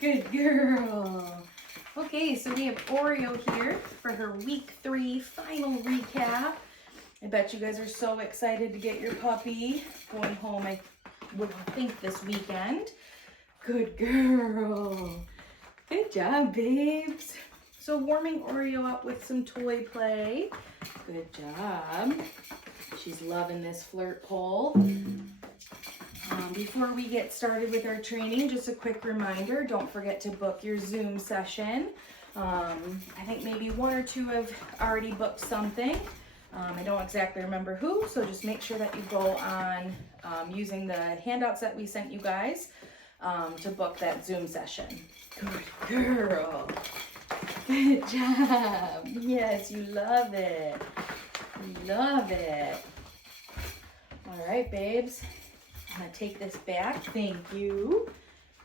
Good girl. Okay, so we have Oreo here for her week 3 final recap. I bet you guys are so excited to get your puppy going home, I would think, this weekend. Good girl. Good job, babes. So warming Oreo up with some toy play. Good job. She's loving this flirt pole. Before we get started with our training, just a quick reminder, don't forget to book your Zoom session. I think maybe 1 or 2 have already booked something. I don't exactly remember who, so just make sure that you go on using the handouts that we sent you guys to book that Zoom session. Good girl. Good job. Yes, you love it. You love it. All right, babes. I'm gonna take this back, thank you.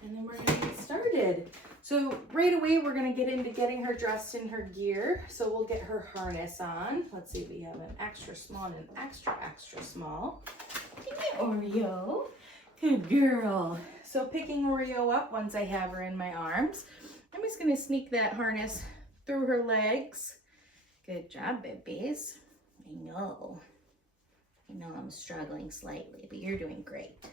And then we're gonna get started. So right away, we're gonna get into getting her dressed in her gear. So we'll get her harness on. Let's see, we have an extra small and an extra small. Give me Oreo. Good girl. So picking Oreo up once I have her in my arms, I'm just gonna sneak that harness through her legs. Good job, babies. I know I'm struggling slightly, but you're doing great.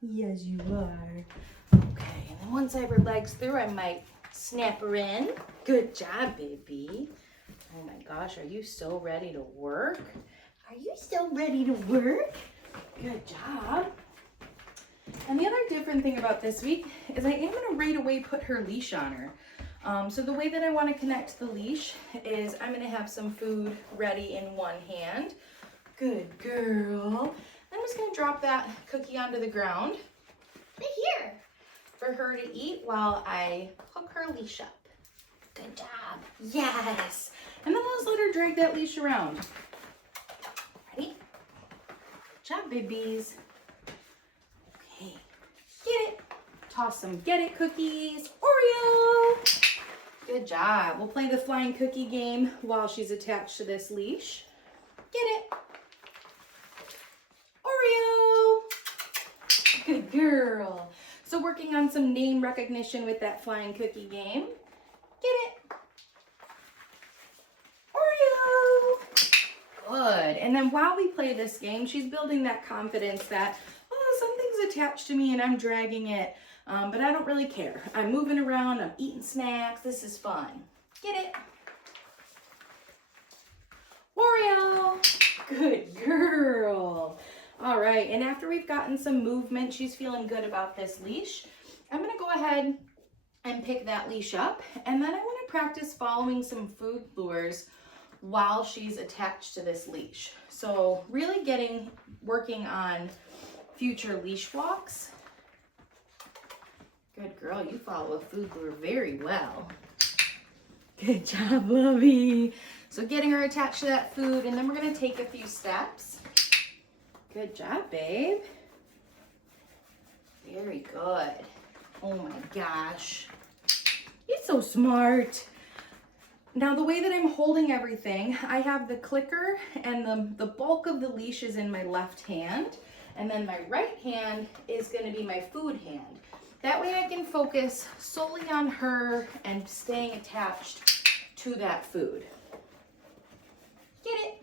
Yes, you are. Okay, and then once I have her legs through, I might snap her in. Good job, baby. Oh my gosh, are you so ready to work? Are you so ready to work? Good job. And the other different thing about this week is I am gonna right away put her leash on her. So the way that I wanna connect the leash is I'm gonna have some food ready in one hand. Good girl. I'm just gonna drop that cookie onto the ground right here for her to eat while I hook her leash up. Good job. Yes. And then I'll just let her drag that leash around. Ready? Good job, babies. Okay. Get it. Toss some get it cookies. Oreo. Good job. We'll play the flying cookie game while she's attached to this leash. Get it. Oreo. Good girl. So working on some name recognition with that flying cookie game. Get it. Oreo. Good. And then while we play this game, she's building that confidence that, oh, something's attached to me and I'm dragging it, but I don't really care. I'm moving around, I'm eating snacks. This is fun. Get it. Oreo. Good girl. All right, and after we've gotten some movement, she's feeling good about this leash, I'm gonna go ahead and pick that leash up, and then I wanna practice following some food lures while she's attached to this leash. So really working on future leash walks. Good girl, you follow a food lure very well. Good job, Lovey. So getting her attached to that food, and then we're gonna take a few steps. Good job, babe. Very good. Oh my gosh. You're so smart. Now the way that I'm holding everything, I have the clicker and the bulk of the leash is in my left hand. And then my right hand is gonna be my food hand. That way I can focus solely on her and staying attached to that food. Get it.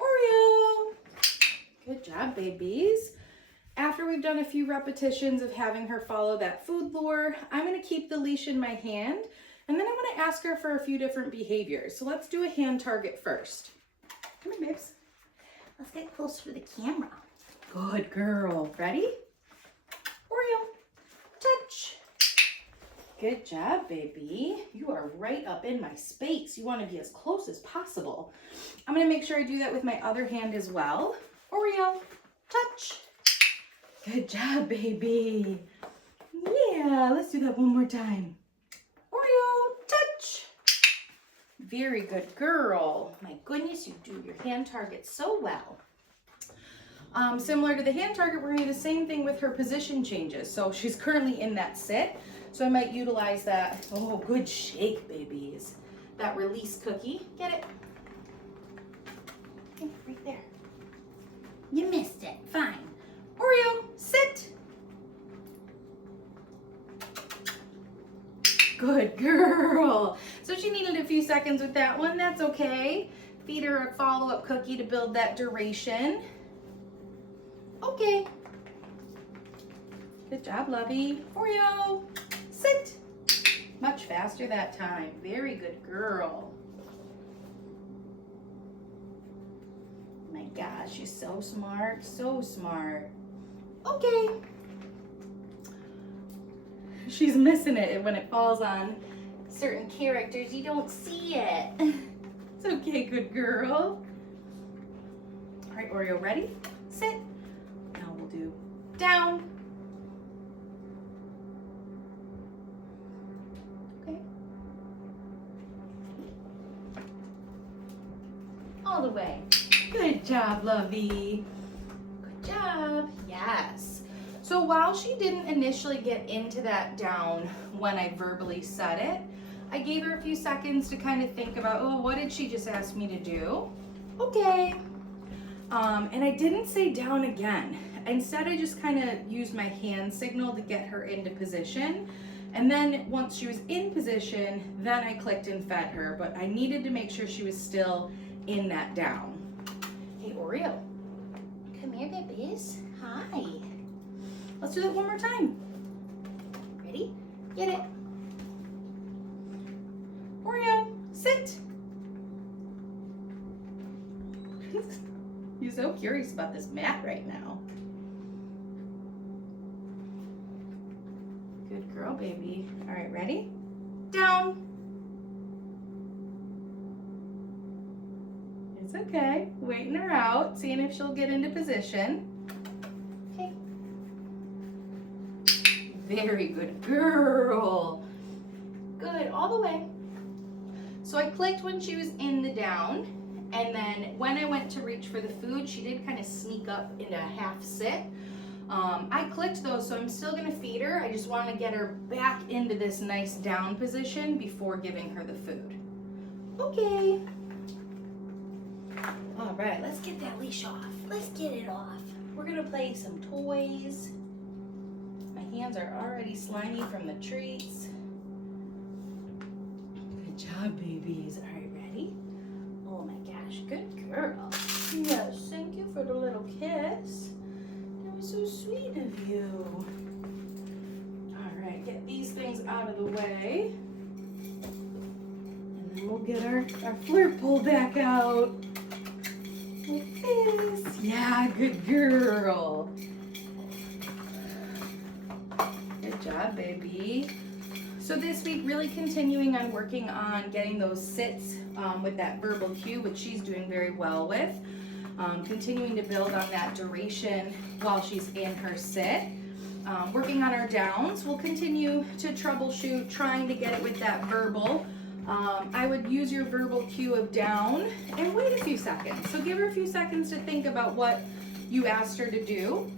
Oreo. Good job, babies. After we've done a few repetitions of having her follow that food lure, I'm gonna keep the leash in my hand, and then I'm gonna ask her for a few different behaviors. So let's do a hand target first. Come here, babes. Let's get closer to the camera. Good girl. Ready? Oreo. Touch. Good job, baby. You are right up in my space. You want to be as close as possible. I'm going to make sure I do that with my other hand as well. Oreo, touch. Good job, baby. Yeah, let's do that one more time. Oreo, touch. Very good girl. My goodness, you do your hand targets so well. Similar to the hand target, we're going to do the same thing with her position changes. So she's currently in that sit. So I might utilize that. Oh, good shake, babies. That release cookie. Get it? Okay, right there. You missed it. Fine. Oreo, sit. Good girl. So she needed a few seconds with that one. That's okay. Feed her a follow-up cookie to build that duration. Okay. Good job, Lovey. Oreo, sit. Much faster that time. Very good girl. My gosh, she's so smart, so smart. Okay. She's missing it when it falls on certain characters. You don't see it. It's okay, good girl. All right, Oreo, ready? Sit. Now we'll do down. Okay. All the way. Good job, Lovey. Good job. Yes. So while she didn't initially get into that down when I verbally said it, I gave her a few seconds to kind of think about, oh, what did she just ask me to do? Okay. And I didn't say down again. Instead, I just kind of used my hand signal to get her into position. And then once she was in position, then I clicked and fed her. But I needed to make sure she was still in that down. Hey, Oreo. Come here, babies. Hi. Let's do that one more time. Ready? Get it. Oreo, sit. You're so curious about this mat right now. Good girl, baby. All right, ready? Down. It's okay. Waiting her out, seeing if she'll get into position. Okay. Very good girl. Good, all the way. So I clicked when she was in the down, and then when I went to reach for the food, she did kind of sneak up into a half sit. I clicked though, so I'm still gonna feed her. I just want to get her back into this nice down position before giving her the food. Okay. All right, let's get that leash off. Let's get it off. We're gonna play some toys. My hands are already slimy from the treats. Good job, babies. All right, ready? Oh my gosh, good girl. Yes, thank you for the little kiss. That was so sweet of you. All right, get these things out of the way. And then we'll get our flirt pole back out. Like this. Yeah, good girl. Good job, baby. So this week, really continuing on working on getting those sits with that verbal cue, which she's doing very well with. Continuing to build on that duration while she's in her sit. Working on our downs. We'll continue to troubleshoot, trying to get it with that verbal. I would use your verbal cue of down and wait a few seconds. So give her a few seconds to think about what you asked her to do.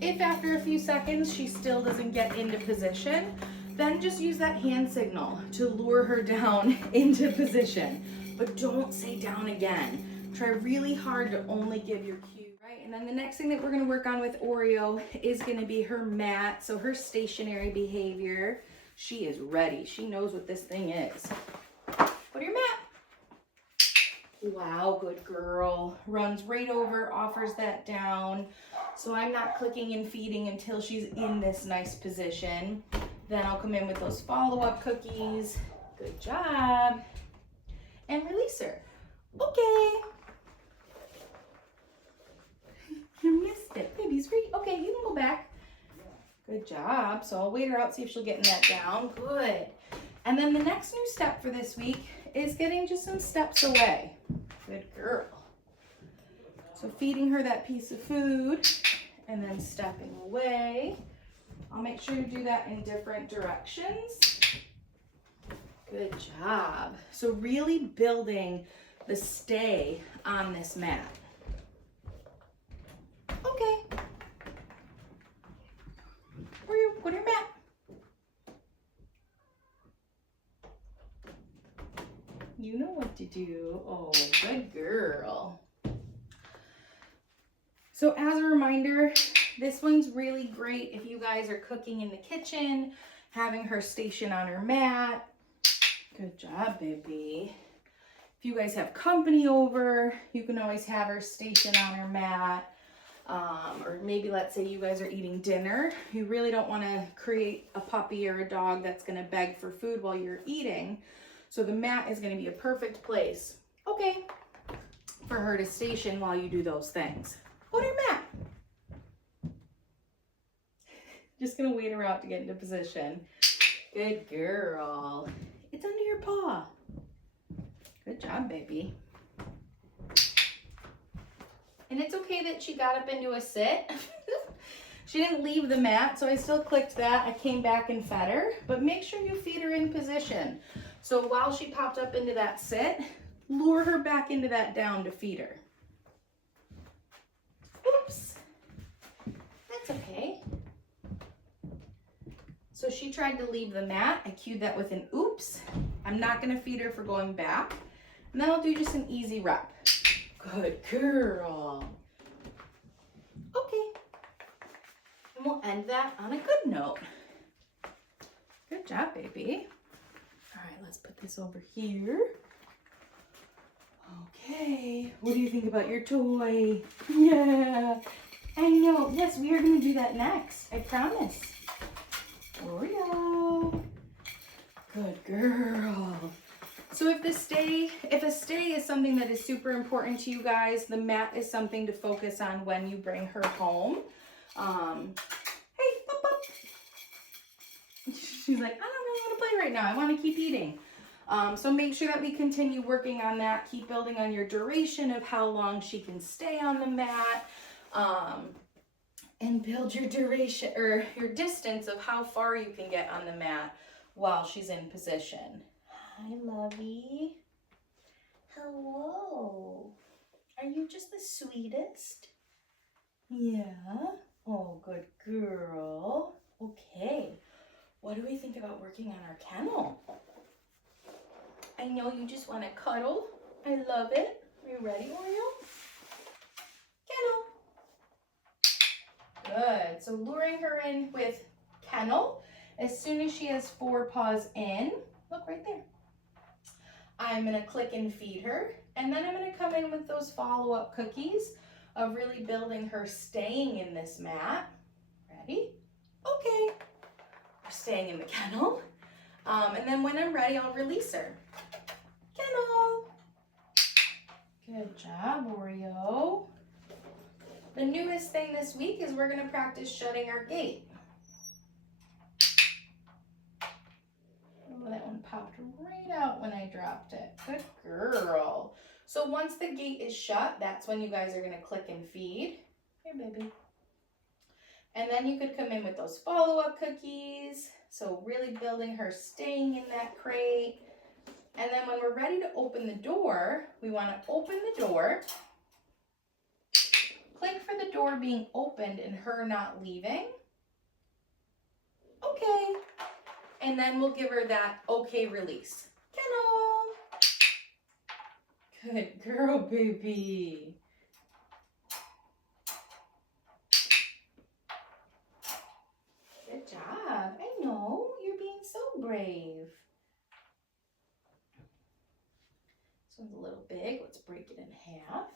If after a few seconds she still doesn't get into position, then just use that hand signal to lure her down into position. But don't say down again. Try really hard to only give your cue, right? And then the next thing that we're gonna work on with Oreo is gonna be her mat, so her stationary behavior. She is ready. She knows what this thing is. Put your mat. Wow, good girl. Runs right over, offers that down. So I'm not clicking and feeding until she's in this nice position. Then I'll come in with those follow-up cookies. Good job. And release her. Okay. You missed it. Baby's ready. Okay, you can go back. Good job. So I'll wait her out, see if she'll get in that down. Good. And then the next new step for this week is getting just some steps away. Good girl. So feeding her that piece of food and then stepping away. I'll make sure to do that in different directions. Good job. So really building the stay on this mat. Okay. Oreo, put your mat. You know what to do. Oh, good girl. So as a reminder, This one's really great if you guys are cooking in the kitchen, having her station on her mat. Good job, baby. If you guys have company over, you can always have her station on her mat. Or maybe let's say you guys are eating dinner. You really don't want to create a puppy or a dog that's going to beg for food while you're eating. So the mat is going to be a perfect place, okay, for her to station while you do those things. Go to your mat. Just going to wait her out to get into position. Good girl. It's under your paw. Good job, baby. And it's okay that she got up into a sit. She didn't leave the mat, so I still clicked that. I came back and fed her, but make sure you feed her in position. So while she popped up into that sit, lure her back into that down to feed her. Oops. That's okay. So she tried to leave the mat. I cued that with an oops. I'm not gonna feed her for going back. And then I'll do just an easy rep. Good girl. Okay. And we'll end that on a good note. Good job, baby. All right, let's put this over here. Okay, what do you think about your toy? Yeah, I know. Yes, we are gonna do that next, I promise. Oreo. Good girl. So if a stay is something that is super important to you guys, the mat is something to focus on when you bring her home. Hey, pop, pop. She's like, I don't really want to play right now. I want to keep eating. So make sure that we continue working on that. Keep building on your duration of how long she can stay on the mat. And build your duration or your distance of how far you can get on the mat while she's in position. Hi, lovey. Hello. Are you just the sweetest? Yeah. Oh, good girl. Okay. What do we think about working on our kennel? I know you just want to cuddle. I love it. Are you ready, Oreo? Kennel. Good. So luring her in with kennel. As soon as she has 4 paws in, look right there. I'm going to click and feed her. And then I'm going to come in with those follow-up cookies of really building her staying in this mat. Ready? Okay. We're staying in the kennel. And then when I'm ready, I'll release her. Kennel. Good job, Oreo. The newest thing this week is we're going to practice shutting our gate. Oh, that one popped right out when I dropped it. Good girl. So once the gate is shut, that's when you guys are going to click and feed. Here, baby. And then you could come in with those follow-up cookies. So really building her staying in that crate. And then when we're ready to open the door, we want to open the door. Click for the door being opened and her not leaving. Okay. And then we'll give her that okay release. Kennel. Good girl, baby. Good job. I know. You're being so brave. This one's a little big. Let's break it in half.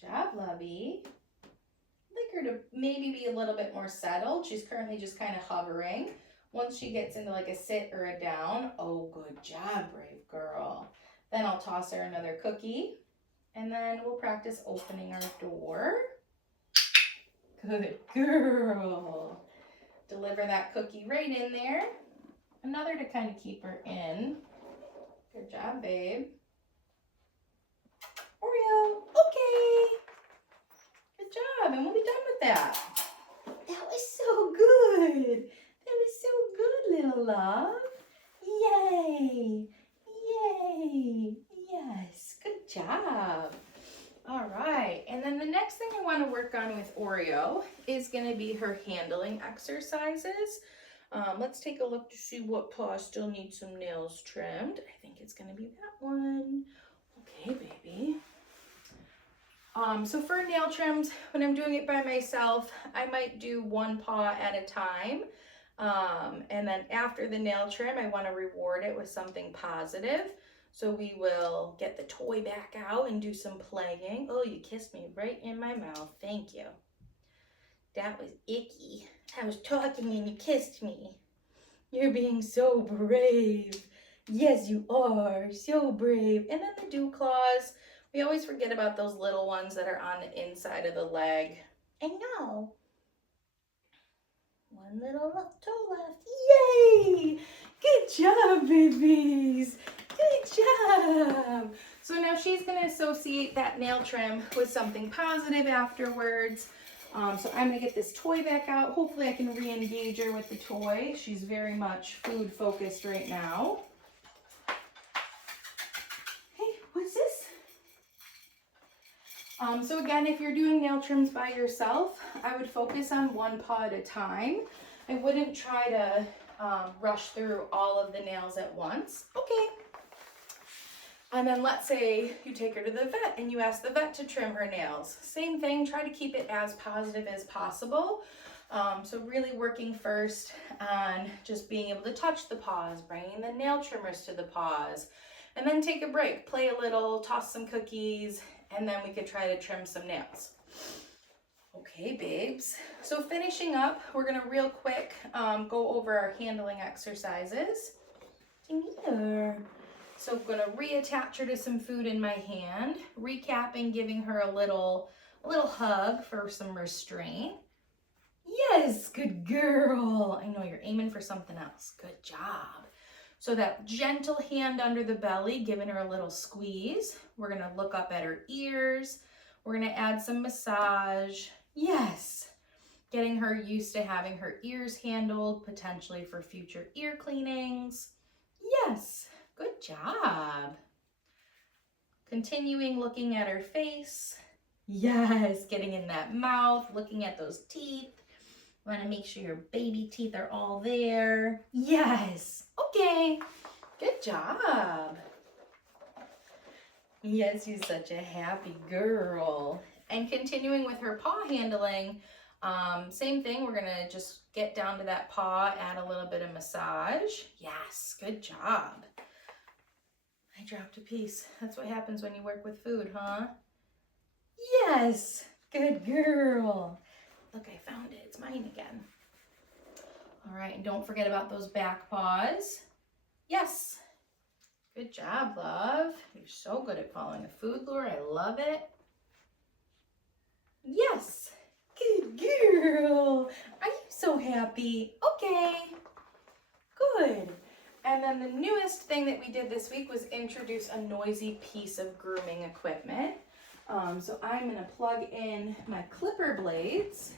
Good job, lovey. I'd like her to maybe be a little bit more settled. She's currently just kind of hovering. Once she gets into like a sit or a down, oh, good job, brave girl. Then I'll toss her another cookie, and then we'll practice opening our door. Good girl. Deliver that cookie right in there. Another to kind of keep her in. Good job, babe. Oreo, okay. Good job, and we'll be done with that. That was so good. That was so good, little love. Yay. Yay. Yes, good job. All right, and then the next thing I want to work on with Oreo is going to be her handling exercises. Let's take a look to see what paw still needs some nails trimmed. I think it's going to be that one. Okay, baby. So for nail trims, when I'm doing it by myself, I might do one paw at a time. And then after the nail trim, I want to reward it with something positive. So we will get the toy back out and do some playing. Oh, you kissed me right in my mouth. Thank you. That was icky. I was talking and you kissed me. You're being so brave. Yes, you are. So brave. And then the dew claws. We always forget about those little ones that are on the inside of the leg. I know. One little toe left. Yay! Good job, babies. Good job. So now she's going to associate that nail trim with something positive afterwards. So I'm going to get this toy back out. Hopefully I can re-engage her with the toy. She's very much food focused right now. Hey, what's this? So again, if you're doing nail trims by yourself, I would focus on one paw at a time. I wouldn't try to rush through all of the nails at once. Okay. And then let's say you take her to the vet and you ask the vet to trim her nails. Same thing, try to keep it as positive as possible. So really working first on just being able to touch the paws, bringing the nail trimmers to the paws, and then take a break, play a little, toss some cookies, and then we could try to trim some nails. Okay, babes. So finishing up, we're gonna real quick go over our handling exercises. Here. So I'm gonna reattach her to some food in my hand, recapping, giving her a little hug for some restraint. Yes, good girl. I know you're aiming for something else. Good job. So that gentle hand under the belly, giving her a little squeeze. We're gonna look up at her ears. We're gonna add some massage. Yes. Getting her used to having her ears handled, potentially for future ear cleanings. Yes. Good job. Continuing looking at her face. Yes. Getting in that mouth, looking at those teeth. Want to make sure your baby teeth are all there. Yes. Okay. Good job. Yes, you're such a happy girl. And continuing with her paw handling, same thing. We're going to just get down to that paw, add a little bit of massage. Yes. Good job. I dropped a piece. That's what happens when you work with food, huh? Yes. Good girl. Look, I found it. It's mine again. All right, and don't forget about those back paws. Yes. Good job, love. You're so good at following a food lure. I love it. Yes. Good girl. Are you so happy? Okay. Good. And then the newest thing that we did this week was introduce a noisy piece of grooming equipment. So I'm going to plug in my clipper blades.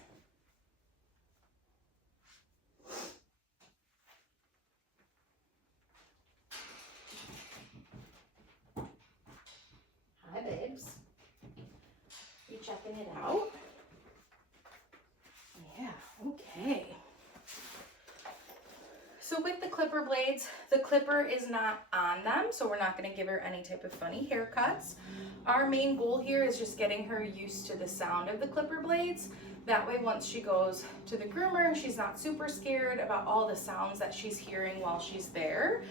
Hi, babes. You checking it out? Yeah, okay. So with the clipper blades, the clipper is not on them, so we're not going to give her any type of funny haircuts. Our main goal here is just getting her used to the sound of the clipper blades. That way, once she goes to the groomer, she's not super scared about all the sounds that she's hearing while she's there.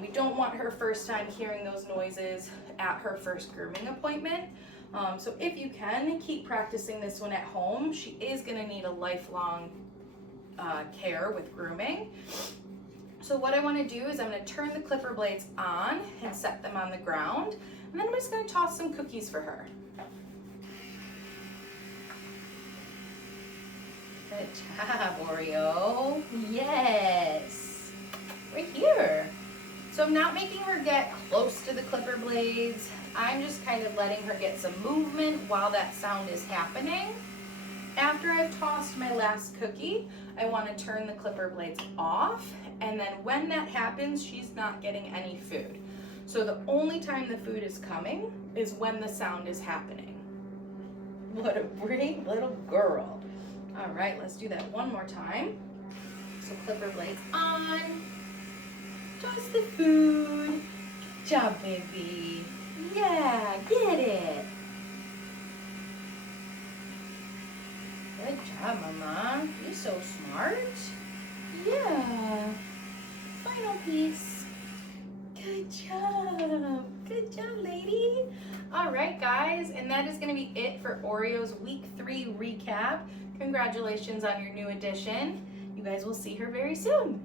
We don't want her first time hearing those noises at her first grooming appointment. So if you can, keep practicing this one at home. She is going to need a lifelong care with grooming. So what I want to do is I'm going to turn the clipper blades on and set them on the ground, and then I'm just going to toss some cookies for her. Good job, Oreo. Yes. Right here. So I'm not making her get close to the clipper blades. I'm just kind of letting her get some movement while that sound is happening. After I've tossed my last cookie, I want to turn the clipper blades off, and then when that happens, she's not getting any food. So the only time the food is coming is when the sound is happening. What a brave little girl. All right, let's do that one more time. So clipper blades on, toss the food. Good job, baby. Yeah, get it. Good job, Mama. You're so smart. Yeah. Final piece. Good job. Good job, lady. All right, guys, and that is going to be it for Oreo's week 3 recap. Congratulations on your new addition. You guys will see her very soon.